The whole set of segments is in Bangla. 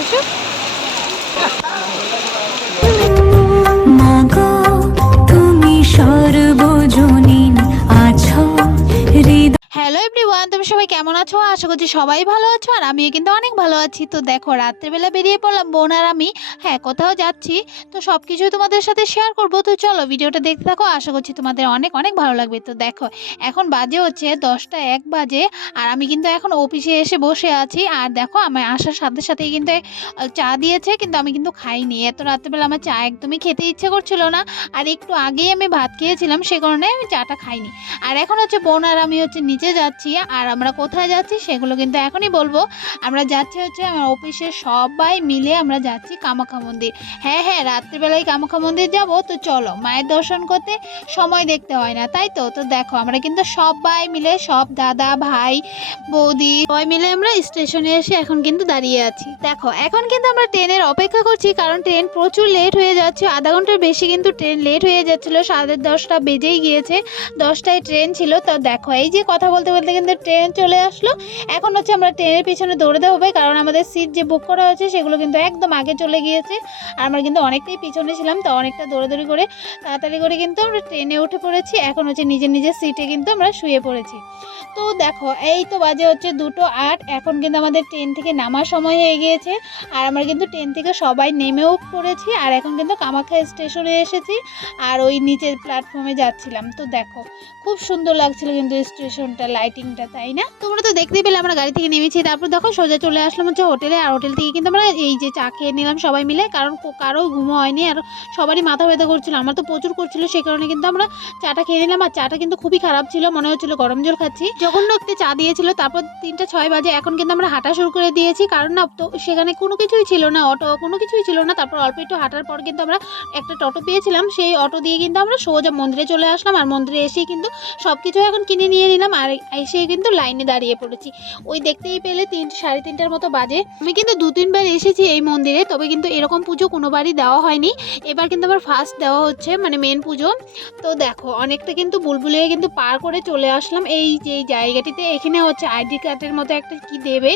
আসো। মাগো তুমি সর্বজনীন আছো হৃদয়। হ্যালো এভরিওয়ান, তুমি সবাই কেমন আছো? আশা করছি সবাই ভালো আছো, আর আমিও কিন্তু অনেক ভালো আছি। তো দেখো, রাত্রেবেলা বেরিয়ে পড়লাম বোন আর আমি। হ্যাঁ, কোথাও যাচ্ছি, তো সব কিছুই তোমাদের সাথে শেয়ার করবো। তো চলো ভিডিওটা দেখতে থাকো, আশা করছি তোমাদের অনেক অনেক ভালো লাগবে। তো দেখো, এখন বাজে হচ্ছে 10টা 1 বাজে, আর আমি কিন্তু এখন অফিসে এসে বসে আছি। আর দেখো, আমার আসার সাথে সাথেই কিন্তু চা দিয়েছে, কিন্তু আমি কিন্তু খাইনি। এত রাত্রেবেলা আমার চা একদমই খেতে ইচ্ছে করছিল না, আর একটু আগেই আমি ভাত খেয়েছিলাম, সে কারণে আমি চাটা খাইনি। আর এখন হচ্ছে বোন আর আমি হচ্ছে নিচে যাচ্ছি। আর আমরা কোথায় যাচ্ছি সেগুলো কিন্তু এখনই বলবো। আমরা যাচ্ছি হচ্ছে আমার অফিসের সবাই মিলে আমরা যাচ্ছি কামাখ্যা মন্দির। হ্যাঁ হ্যাঁ, রাত্রিবেলায় কামাখ্যা মন্দির যাব। তো চলো, মায়ের দর্শন করতে সময় দেখতে হয় না, তাই তো। তো দেখো, আমরা কিন্তু সবাই মিলে, সব দাদা ভাই বৌদি সবাই মিলে আমরা স্টেশনে এসে এখন কিন্তু দাঁড়িয়ে আছি। দেখো, এখন কিন্তু আমরা ট্রেনের অপেক্ষা করছি, কারণ ট্রেন প্রচুর লেট হয়ে যাচ্ছে। আধা ঘন্টার বেশি কিন্তু ট্রেন লেট হয়ে যাচ্ছিল, 10:30 বেজেই গিয়েছে। 10টায় ট্রেন ছিল। তো দেখো, এই যে কথা বলতে বলতে কিন্তু ট্রেন চলে আসলো। এখন হচ্ছে আমরা ট্রেনের পিছনে দৌড়াতে হবে, কারণ আমাদের সিট যে বুক করা হয়েছে সেগুলো কিন্তু একদম আগে চলে গিয়েছে। আর আমরা কিন্তু অনেকটাই পিছনে ছিলাম, তো অনেকটা দৌড়াদৌড়ি করে তাড়াতাড়ি করে কিন্তু আমরা ট্রেনে উঠে পড়েছি। এখন হচ্ছে নিজের নিজের সিটে কিন্তু আমরা শুয়ে পড়েছি। তো দেখো, এই তো বাজে হচ্ছে 2:08। এখন কিন্তু আমাদের ট্রেন থেকে নামার সময় হয়ে গিয়েছে। আর আমরা কিন্তু ট্রেন থেকে সবাই নেমেও পড়েছি, আর এখন কিন্তু কামাখ্যা স্টেশনে এসেছি, আর ওই নিচের প্ল্যাটফর্মে যাচ্ছিলাম। তো দেখো, খুব সুন্দর লাগছিল কিন্তু স্টেশনটা, লাইটিংটা, তাই না? তোমরা তো দেখতেই পেলে আমরা গাড়ি থেকে নেমেছি। তারপর দেখো, সোজা চলে আসলাম হচ্ছে হোটেলে। আর হোটেল থেকে কিন্তু আমরা এই যে চা খেয়ে নিলাম সবাই মিলে, কারণ কারো ঘুমো হয়নি, আর সবারই মাথা ব্যথা করছিল। আমার তো প্রচুর করছিল, সেই কারণে কিন্তু আমরা চাটা খেয়ে নিলাম। আর চাটা কিন্তু খুবই খারাপ ছিল, মনে হচ্ছিল গরম জল খাচ্ছি। জঘন্য একটা চা দিয়েছিল। তারপর 3টা 6 বাজে, এখন কিন্তু আমরা হাঁটা শুরু করে দিয়েছি, কারণ না তো সেখানে কোনো কিছুই ছিল না, অটো কোনো কিছুই ছিল না। তারপর অল্প একটু হাঁটার পর কিন্তু আমরা একটা টোটো পেয়েছিলাম, সেই অটো দিয়ে কিন্তু আমরা সোজা মন্দিরে চলে আসলাম। আর মন্দিরে এসেই কিন্তু সব কিছু এখন কিনে নিয়ে নিলাম, আর এসে কিন্তু লাইনে দাঁড়িয়ে পড়েছি। ওই দেখতেই পেলে 3 সাড়ে 3টার মতো বাজে। আমি কিন্তু 2-3 বার এসেছি এই মন্দিরে, তবে কিন্তু এরকম পুজো কোনোবারই দেওয়া হয়নি। এবার কিন্তু আমার ফার্স্ট দেওয়া হচ্ছে, মানে মেন পুজো। তো দেখো, অনেকটা কিন্তু বুলবুলিয়ে কিন্তু পার করে চলে আসলাম এই যে জায়গাটিতে। এখানে হচ্ছে আইডি কার্ডের মতো একটা কি দেবে,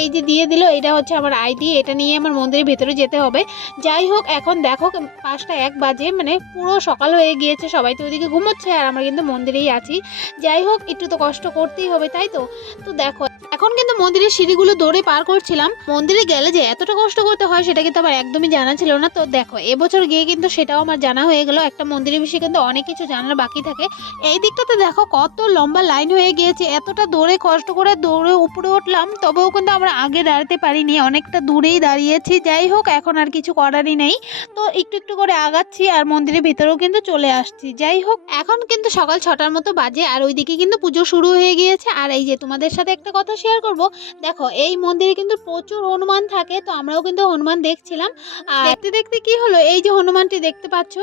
এই যে দিয়ে দিল, এটা হচ্ছে আমার আইডি। এটা নিয়ে আমার মন্দিরের ভেতরে যেতে হবে। যাই হোক, এখন দেখো 5টা 1 বাজে, মানে পুরো সকাল হয়ে গিয়েছে। সবাই তো ওইদিকে ঘুমোচ্ছে, আর আমরা কিন্তু মন্দিরেই আছি। যাই হোক, একটু তো কষ্ট করতেই হবে, তাই তো। তো দেখো, এখন কিন্তু মন্দিরের সিঁড়িগুলো দৌড়ে পার করছিলাম। মন্দিরে গেলে যে এতটা কষ্ট করতে হয় সেটা কিন্তু আমার একদমই জানা ছিল না। তো দেখো, এবছর গিয়ে কিন্তু সেটাও আমার জানা হয়ে গেল। একটা মন্দিরের বিষয়ে কিন্তু অনেক কিছু জানার বাকি থাকে। এই দিকটাতে দেখো, কত লম্বা লাইন হয়ে গিয়েছে। এতটা দৌড়ে কষ্ট করে দৌড়ে উপরে উঠলাম, তবেও কিন্তু আমরা আগে দাঁড়াতে পারিনি, অনেকটা দূরেই দাঁড়িয়েছি। যাই হোক, এখন আর কিছু করারই নেই। তো একটু একটু করে আগাচ্ছি, আর মন্দিরের ভিতরেও কিন্তু চলে আসছি। যাই হোক, এখন কিন্তু সকাল 6টার মতো বাজে, আর ওইদিকে কিন্তু পুজো শুরু হয়ে গিয়েছে। আর এই যে তোমাদের সাথে একটা কথা শেয়ার করব। দেখো, এই মন্দিরে কিন্তু প্রচুর হনুমান থাকে, তো আমরাও কিন্তু হনুমান দেখছিলাম। আর দেখতে দেখতে কি হলো, এই যে হনুমানটি দেখতে পাচ্ছ,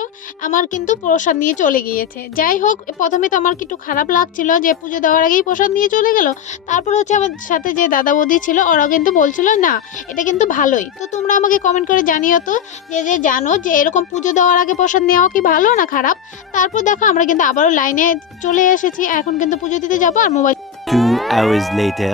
আমার কিন্তু প্রসাদ নিয়ে চলে গিয়েছে। যাই হোক, প্রথমে তো আমার একটু খারাপ লাগছিল যে পুজো দেওয়ার আগেই প্রসাদ নিয়ে চলে গেল। তারপর হচ্ছে আমার সাথে যে দাদা বৌদি ছিল, ওরা কিন্তু বলছিল না, এটা কিন্তু ভালোই। তো তোমরা আমাকে কমেন্ট করে জানিও তো, যে জানো যে এরকম পুজো দেওয়ার আগে প্রসাদ নেওয়া কি ভালো না খারাপ। তারপর দেখো, আমরা কিন্তু আবারও লাইনে চলে এসেছি। এখন কিন্তু পুজো দিতে যাবো। আর মোবাইল 2 hours later.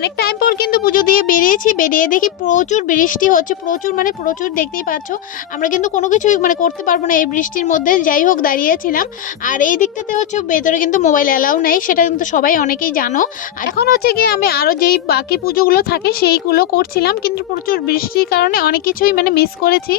অনেক টাইম পর কিন্তু পুজো দিয়ে বেরিয়েছি। বেরিয়ে দেখি প্রচুর বৃষ্টি হচ্ছে, প্রচুর মানে প্রচুর, দেখতেই পাচ্ছ। আমরা কিন্তু কোনো কিছুই মানে করতে পারবো না এই বৃষ্টির মধ্যে। যাই হোক, দাঁড়িয়েছিলাম। আর এই দিকটাতে হচ্ছে ভেতরে কিন্তু মোবাইল অ্যালাউ নেই, সেটা কিন্তু সবাই অনেকেই জানো। আর এখন হচ্ছে কি, আমি আরও যেই বাকি পুজোগুলো থাকে সেইগুলো করছিলাম, কিন্তু প্রচুর বৃষ্টির কারণে অনেক কিছুই মানে মিস করেছি।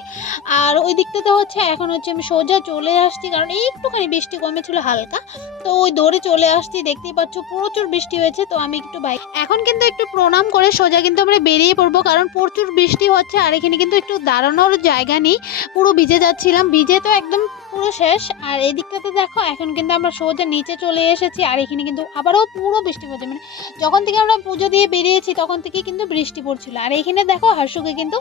আর ওই দিকটাতে হচ্ছে এখন হচ্ছে আমি সোজা চলে আসছি, কারণ একটুখানি বৃষ্টি কমেছিল হালকা। তো ওই দৌড়ে চলে আসছি, দেখতেই পাচ্ছ প্রচুর বৃষ্টি হয়েছে। তো আমি একটু বাইক এখন কিন্তু একটু প্রণাম করে সোজা কিন্তু আমরা বেরিয়ে পড়বো, কারণ প্রচুর বৃষ্টি হচ্ছে। আর এখানে কিন্তু একটু দাঁড়ানোর জায়গা নেই, পুরো ভিজে যাচ্ছিলাম, ভিজে তো একদম পুরো শেষ। আর এই দিকটাতে দেখো, এখন কিন্তু আমরা সোজা নিচে চলে এসেছি। আর এখানে কিন্তু আবারও পুরো বৃষ্টি পড়ছে, মানে যখন থেকে আমরা পুজো দিয়ে বেরিয়েছি তখন থেকে কিন্তু বৃষ্টি পড়ছিল। আর এখানে দেখো, হাসুকে কিন্তু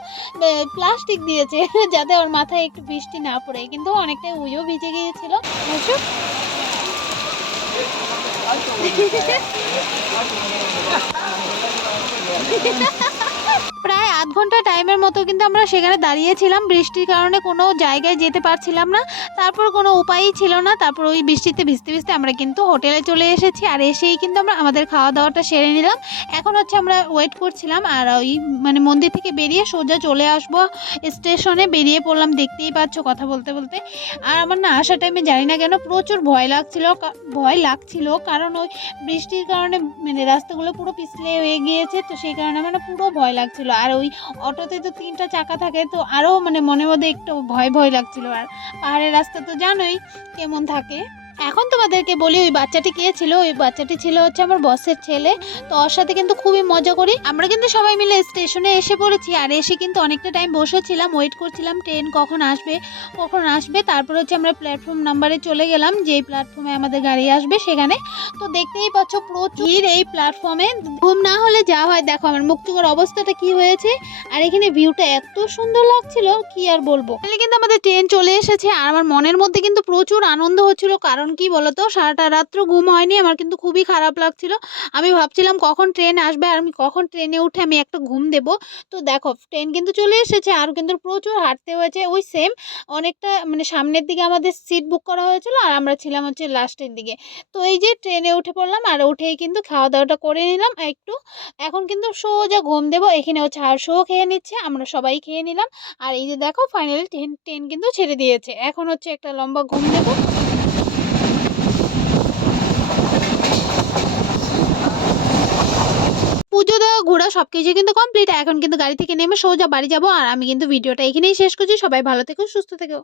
প্লাস্টিক দিয়েছে যাতে ওর মাথায় একটু বৃষ্টি না পড়ে, কিন্তু অনেকটাই উইও ভিজে গিয়েছিল। হাসু প্রায় আধ ঘন্টা টাইমের মতো কিন্তু আমরা সেখানে দাঁড়িয়েছিলাম, বৃষ্টির কারণে কোনো জায়গায় যেতে পারছিলাম না। তারপর কোনো উপায়ই ছিল না, তারপর ওই বৃষ্টিতে ভিজতে ভিজতে আমরা কিন্তু হোটেলে চলে এসেছি। আর এসেই কিন্তু আমরা আমাদের খাওয়া দাওয়াটা সেরে নিলাম। এখন হচ্ছে আমরা ওয়েট করছিলাম, আর ওই মানে মন্দির থেকে বেরিয়ে সোজা চলে আসবো স্টেশনে। বেরিয়ে পড়লাম, দেখতেই পাচ্ছ কথা বলতে বলতে। আর আমার না আসার টাইমে জানি না কেন প্রচুর ভয় লাগছিল, কারণ ওই বৃষ্টির কারণে মানে রাস্তাগুলো পুরো পিছলে হয়ে গিয়েছে, তো সেই কারণে আমার না পুরো ভয় লাগছিল। আর ওই অটোতে তো 3টা চাকা থাকে, তো আরও মানে মনের মধ্যে একটু ভয় লাগছিল। আর পাহাড়ের রাস্তা তো জানোই কেমন থাকে। এখন তোমাদেরকে বলি ওই বাচ্চাটি কে ছিল। ওই বাচ্চাটি ছিল হচ্ছে আমার বসের ছেলে। তো ওর সাথে কিন্তু খুবই মজা করি। আমরা কিন্তু সবাই মিলে স্টেশনে এসে পড়েছি, আর এসে কিন্তু অনেকটা টাইম বসেছিলাম, ওয়েট করছিলাম ট্রেন কখন আসবে। তারপর হচ্ছে আমরা প্ল্যাটফর্ম নাম্বারে চলে গেলাম, যেই প্ল্যাটফর্মে আমাদের গাড়ি আসবে সেখানে। তো দেখতেই পাচ্ছ প্রচুর এই প্ল্যাটফর্মে। ঘুম না হলে যা হয়, দেখো আমার মুখ চোখের অবস্থাটা কি হয়েছে। আর এখানে ভিউটা এত সুন্দর লাগছিল, কি আর বলবো। তাহলে কিন্তু আমাদের ট্রেন চলে এসেছে, আর আমার মনের মধ্যে কিন্তু প্রচুর আনন্দ হচ্ছিল। কারণ কি বলতো, সারাটা রাত্র ঘুম হয়নি, আমার কিন্তু খুবই খারাপ লাগছিল। আমি ভাবছিলাম কখন ট্রেন আসবে, আর আমি কখন ট্রেনে উঠে আমি একটা ঘুম দেব। তো দেখো ট্রেন কিন্তু চলে এসেছে, আর কিন্তু প্রচুর হাঁটতে হয়েছে। ওই সেম অনেকটা মানে সামনের দিকে আমাদের সিট বুক করা হয়েছিল, আর আমরা ছিলাম হচ্ছে লাস্টের দিকে। তো এই যে ট্রেনে উঠে পড়লাম, আর উঠেই কিন্তু খাওয়া দাওয়াটা করে নিলাম একটু। এখন কিন্তু সোজা ঘুম দেবো। এখানে হচ্ছে হাঁসও খেয়ে নিচ্ছে, আমরা সবাই খেয়ে নিলাম। আর এই যে দেখো ফাইনালি ট্রেন কিন্তু ছেড়ে দিয়েছে। এখন হচ্ছে একটা লম্বা ঘুম দেবো। পুজো দেওয়া ঘোরা সবকিছু কিন্তু কমপ্লিট। এখন কিন্তু গাড়ি থেকে নেমে সোজা বাড়ি যাবো। আর আমি কিন্তু ভিডিওটা এখানেই শেষ করছি। সবাই ভালো থেকো, সুস্থ থেকো।